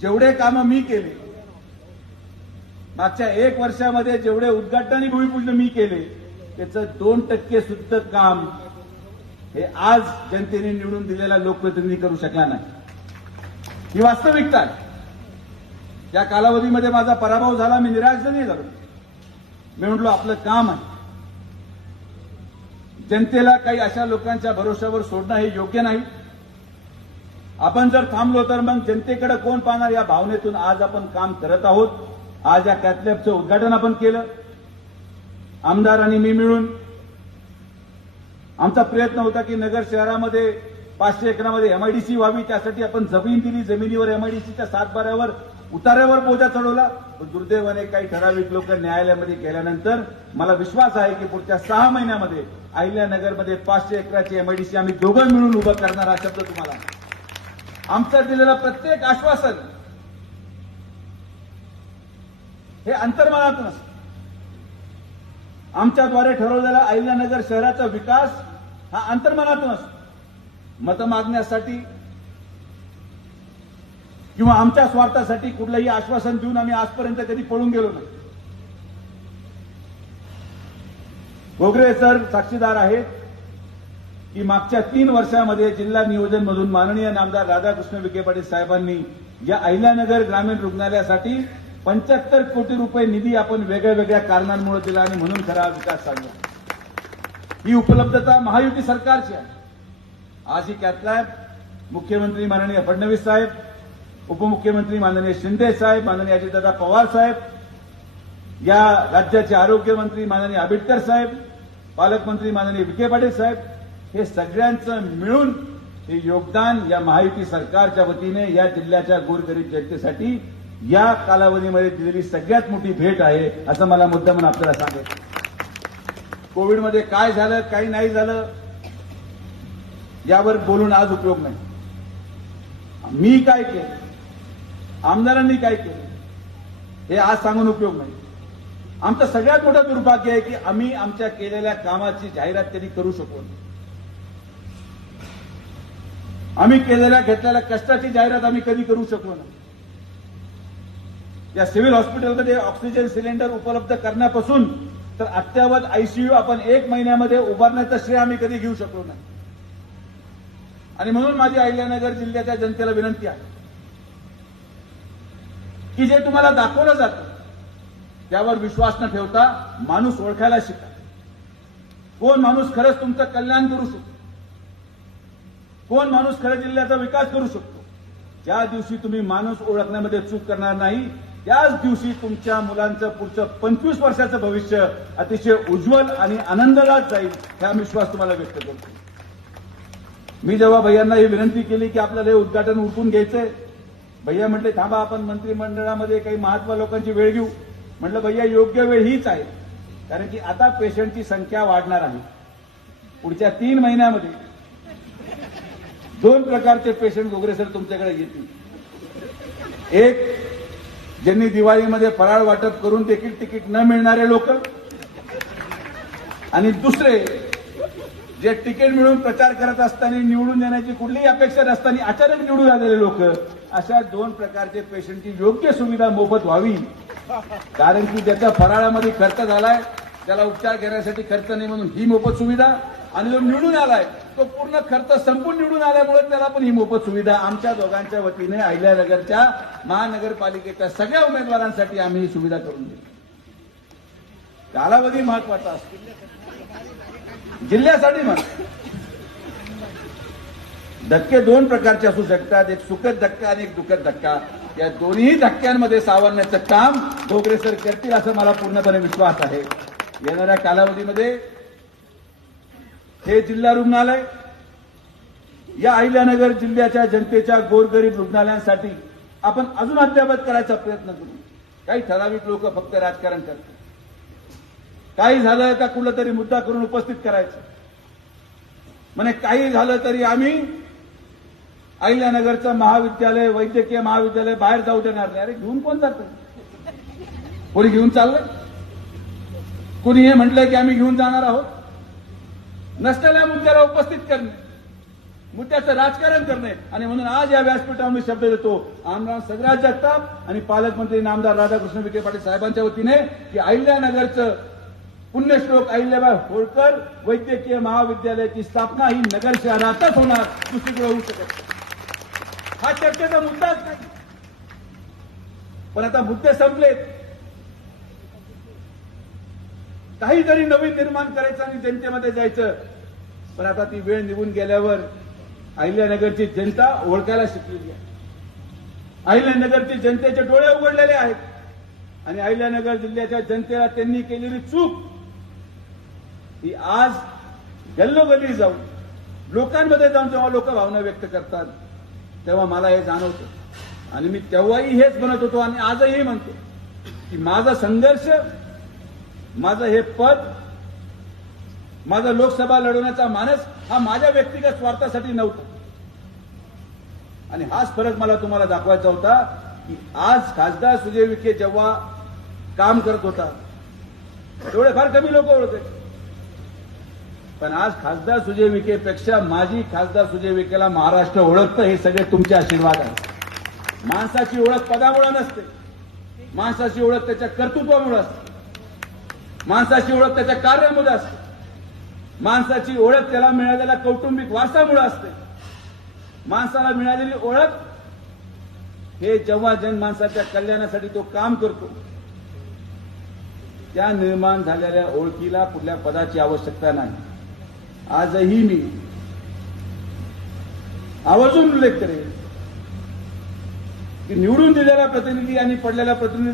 जेवढे कामं मी केले, मागच्या 1 वर्षामध्ये जेवढे उद्घाटन आणि भूमिपूजन मी केले, त्याचं 2% सुद्धा काम हे आज जनतेने निवडून दिलेला लोकप्रतिनिधी करू शकला नाही. ही वास्तविकता आहे. या कालावधीमध्ये माझा पराभव झाला, मी निराश नाही झालो. मी म्हटलो आपलं काम आहे. जनतेला काही अशा लोकांच्या भरोश्यावर सोडणं हे योग्य नाही. आपण जर थांबलो तर मग जनतेकडे कोण पाहणार, या भावनेतून आज आपण काम करत आहोत. आज या कॅथलॅबचं उद्घाटन आपण केलं, आमदार आणि मी मिळून. आमचा प्रयत्न होता की नगर शहरामध्ये 500 एकरामध्ये एमआयडीसी व्हावी, त्यासाठी आपण जमीन दिली. जमिनीवर एमआयडीसीच्या 7/12 उतार्यावर बोजा चढवला. पण दुर्दैवाने काही ठराविक लोक न्यायालयामध्ये गेल्यानंतर मला विश्वास आहे की पुढच्या 6 महिन्यामध्ये अहिल्यानगरमध्ये 500 एकराची एमआयडीसी आम्ही दोघं मिळून उभं करणार. हा शब्द तुम्हाला आमचं दिलेलं प्रत्येक आश्वासन हे अंतर्मनातून असतं. आमच्याद्वारे ठरवलेला अहिल्यानगर शहराचा विकास हा अंतर्मनातून असतो. मतं मागण्यासाठी किंवा आमच्या स्वार्थासाठी कुठलंही आश्वासन देऊन आम्ही आजपर्यंत कधी पळून गेलो नाही. घोगरे सर साक्षीदार आहेत की मागच्या 3 वर्षामध्ये जिल्हा नियोजन मधून माननीय नामदार राधाकृष्ण विखे पाटील साहेबांनी या अहिल्यानगर ग्रामीण रुग्णालयासाठी 75 कोटी रुपये निधी आपण वेगळ्या वेगळ्या कारणांमुळे दिला आणि म्हणून खरा विकास साधला. ही उपलब्धता महायुती सरकारची आहे. आज ही कॅथलॅब मुख्यमंत्री माननीय फडणवीस साहेब, उपमुख्यमंत्री माननीय शिंदे साहेब, माननीय अजितदादा पवार साहेब, या राज्याचे आरोग्यमंत्री माननीय आबिटकर साहेब, पालकमंत्री माननीय विखे पाटील साहेब, हे सगळ्यांचं मिळून हे योगदान या महायुती सरकारच्या वतीने या जिल्ह्याच्या गोरगरीब जनतेसाठी या कालावधीमध्ये दिलेली सगळ्यात मोठी भेट आहे, असं मला मुद्दामून आपल्याला सांगायचं. कोविडमध्ये काय झालं, काही नाही झालं, यावर बोलून आज उपयोग नाही. मी काय केलं, आमदारांनी काय केलं, हे आज सांगून उपयोग नाही. आमचं सगळ्यात मोठं दुर्भाग्य आहे की आम्ही आमच्या केलेल्या कामाची जाहिरात कधी करू शकलो नाही. आम्ही घेतलेल्या कष्टाची जाहिरात आम्ही कधी करू शकलो नाही. या सिव्हिल हॉस्पिटलमध्ये ऑक्सिजन सिलेंडर उपलब्ध करण्यापासून तर अत्यावत आयसीयू आपण 1 महिन्यामध्ये उभारण्याचं श्रेय आम्ही कधी घेऊ शकलो नाही. आणि म्हणून माझी अहिल्यानगर जिल्ह्याच्या जनतेला विनंती आहे की जे तुम्हाला दाखवलं जातं त्यावर विश्वास न ठेवता माणूस ओळखायला शिका. कोण माणूस खरंच तुमचं कल्याण करू शकतो, कोण माणूस खरं जिल्ह्याचा विकास करू शकतो. ज्या दिवशी तुम्ही माणूस ओळखण्यामध्ये चूक करणार नाही, त्याच दिवशी तुमच्या मुलांचं पुढचं 25 वर्षाचं भविष्य अतिशय उज्ज्वल आणि आनंददायक जाईल, हा विश्वास तुम्हाला व्यक्त करतो. मी जेव्हा भैयांना ही विनंती केली की आपल्याला हे उद्घाटन उरकून घ्यायचंय, भैया म्हटले थांबा, आपण मंत्रिमंडळामध्ये काही महत्त्वाच्या लोकांची वेळ घेऊ. म्हटलं भैया, योग्य वेळ हीच आहे, कारण की आता पेशंटची संख्या वाढणार आहे. पुढच्या 3 महिन्यामध्ये 2 प्रकारचे पेशंट घोगरे सर तुमच्याकडे येतील. एक, ज्यांनी दिवाळीमध्ये फराळ वाटप करून देखील तिकीट न मिळणारे लोक, आणि दुसरे जे तिकीट मिळून प्रचार करत असताना निवडून येण्याची कुठलीही अपेक्षा नसताना अचानक निवडून आलेले लोक, अशा 2 प्रकारचे पेशंटची योग्य सुविधा मोफत व्हावी. कारण की ज्याच्या फराळामध्ये खर्च झालाय त्याला उपचार घेण्यासाठी खर्च नाही, म्हणून ही मोफत सुविधा. आणि जो निवडून आलाय तो पूर्ण खर्च संपून निवडून आल्यामुळे त्याला पण ही मोफत सुविधा. आमच्या दोघांच्या वतीने अहिल्यानगरच्या महानगरपालिकेच्या सगळ्या उमेदवारांसाठी आम्ही ही सुविधा करून देऊ. कालावधी महत्वाचा असतो, जिल्ह्यासाठी महत्व. धक्के 2 प्रकारचे असू शकतात, एक सुखद धक्का आणि एक दुःखद धक्का. या दोन्ही धक्क्यांमध्ये सावरण्याचं काम घोगरे सर करतील असं मला पूर्णपणे विश्वास आहे. येणाऱ्या कालावधीमध्ये हे जिल्हा रुग्णालय या अहिल्यानगर जिल्ह्याच्या जनतेच्या गोरगरीब रुग्णालयांसाठी आपण अजून अद्ययावत करायचा प्रयत्न करू. काही ठराविक लोक फक्त राजकारण करतात, काही झालं का कुठला तरी मुद्दा करून उपस्थित करायचं. म्हणजे काही झालं तरी आम्ही अहिल्यानगरचं महाविद्यालय, वैद्यकीय महाविद्यालय बाहेर जाऊ देणार नाही. अरे घेऊन कोण जातं? कोणी घेऊन चाललंय? कोणी हे म्हटलंय की आम्ही घेऊन जाणार आहोत? नसलेल्या मुद्द्याला उपस्थित करणे मुद्द्याचं राजकारण करणे. आणि म्हणून आज या व्यासपीठावर मी शब्द देतो आमदार सगळ्यात जगताप आणि पालकमंत्री नामदार राधाकृष्ण विखे पाटील साहेबांच्या वतीने की अहिल्यानगरचं पुण्यश्लोक अहिल्याबाई होळकर वैद्यकीय महाविद्यालयाची स्थापना ही नगर शहरातच होणार, दुसरीकडे होऊ शकत नाही. हा चर्चेचा मुद्दाच नाही. पण आता मुद्दे संपलेत. काहीतरी नवीन निर्माण करायचं आणि जनतेमध्ये जायचं. पण आता ती वेळ निघून गेल्यावर अहिल्यानगरची जनता ओळखायला शिकलेली आहे. अहिल्यानगरची जनतेचे डोळे उघडलेले आहेत आणि अहिल्यानगर जिल्ह्याच्या जनतेला त्यांनी केलेली चूक ही आज गल्लोगल्ली जाऊन लोकांमध्ये जाऊन जेव्हा लोक भावना व्यक्त करतात तेव्हा मला हे जाणवतं. आणि मी तेव्हाही हेच म्हणत होतो आणि आजही म्हणतो की माझा संघर्ष, माझं हे पद, माझा लोकसभा लढवण्याचा मानस हा माझ्या व्यक्तिगत स्वार्थासाठी नव्हता. आणि हाच फरक मला तुम्हाला दाखवायचा होता की आज खासदार सुजय विखे जेव्हा काम करत होता तेवढे फार कमी लोक ओळखायचे. पण आज खासदार सुजय विखेपेक्षा माझी खासदार सुजय विखेला महाराष्ट्र ओळखतं. हे सगळे तुमचे आशीर्वाद आहेत. माणसाची ओळख पदामुळे नसते. माणसाची ओळख त्याच्या कर्तृत्वामुळे असते. माणसाची ओळख त्याच्या कार्यामुळे असते. माणसाची ओळख त्याला मिळालेल्या कौटुंबिक वारसामुळे असते. माणसाला मिळालेली ओळख हे जेव्हा जनमानसाच्या कल्याणासाठी तो काम करतो त्या निर्माण झालेल्या ओळखीला कुठल्या पदाची आवश्यकता नाही. आजही मी आवर्जून उल्लेख करेन की निवडून दिलेला प्रतिनिधी आणि पडलेला प्रतिनिधी